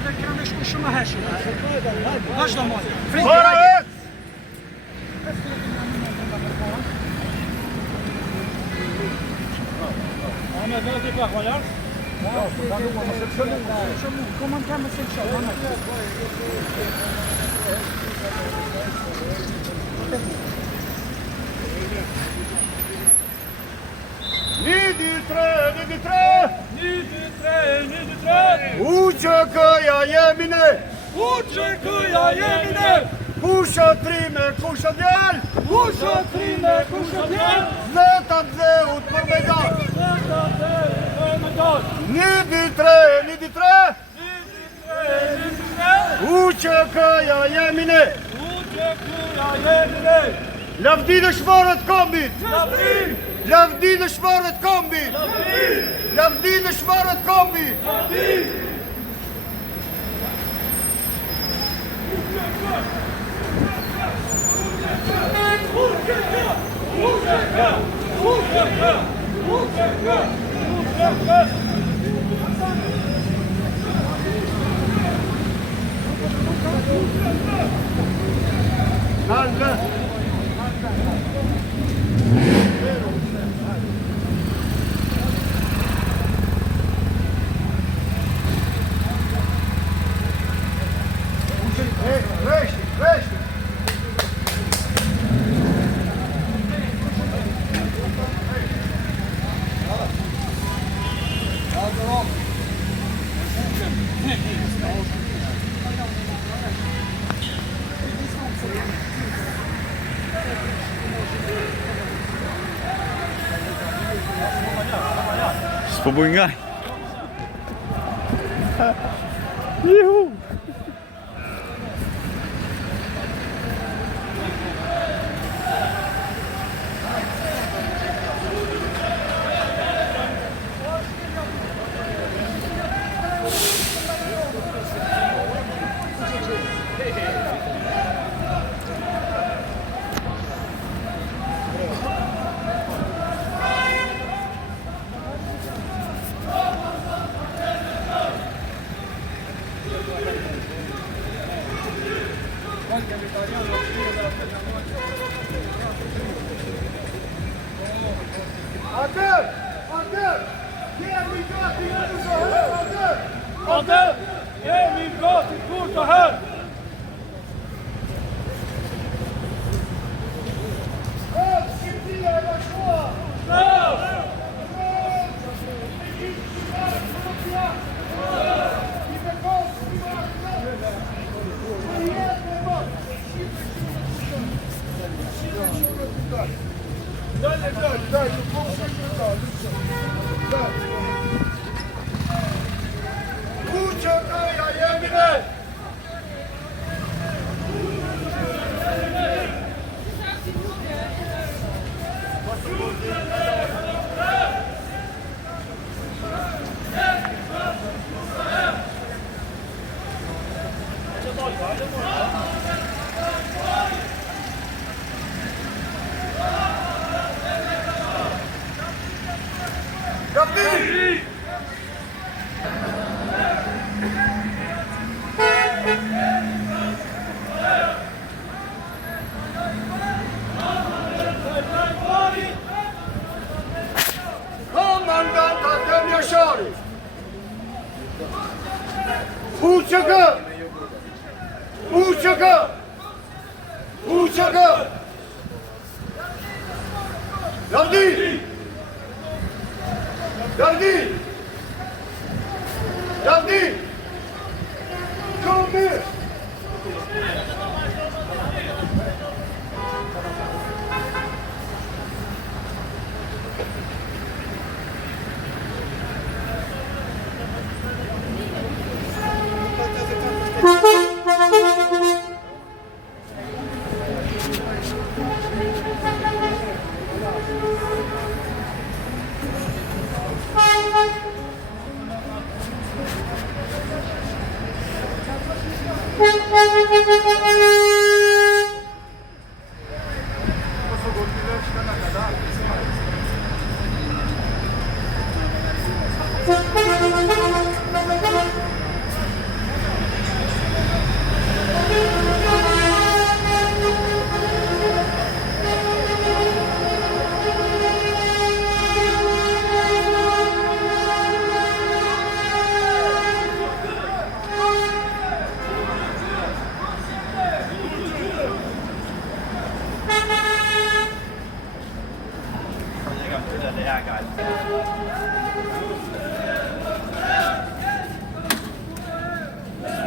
Edhe kena me shku shumë heshë. Vazhdo moj. Para ec! Ahmet vazhdi pak më lart. Koman kam se çfarë? Një, dy, tre! Uçakaya yemine! Kusha trime, kusha djel! Zletat zeut për me gjall! Një, dy, tre! Uçakaya yemine! Lavdi dëshmorët kombit! Lavdi dëshmorët kombit! Lavdi dëshmorët kombit! Reshti! S'po buj ngaj. Juhu. Jemi gati kur të herë! Uçakaya yemine! Lavdi! Komandant Adem Yaşari! Uçakı! Lavdi! Come here!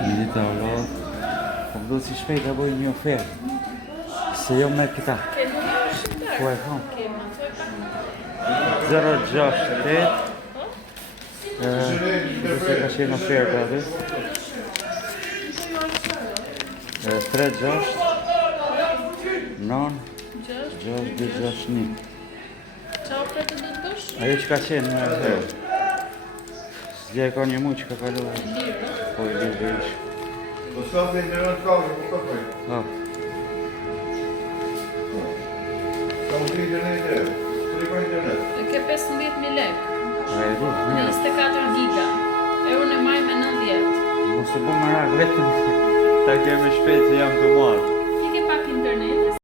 Milita Allah. Po do si shpejt ta bëj një ofertë. Se jo me këta. Ke numër shqiptar? Po e kam. Ke më thuaj pak. 068 do se ka qenë oferta aty. 36 9 6 261. Qa ofertë do të bësh? Ajo që ka qenë më herë. S'gja e ka një muj që ka kaluar. Po i lirë dhe ishë. Po s'ka për internet kavë, po ka për. Ha, Ka më të internet e, të ka internet. E ke 15.000 lek, a e di, mirë. 24 giga. E unë e maj me 90. Mos e bu më rakë vetëm. Ta kemi shpejt se jam të marë.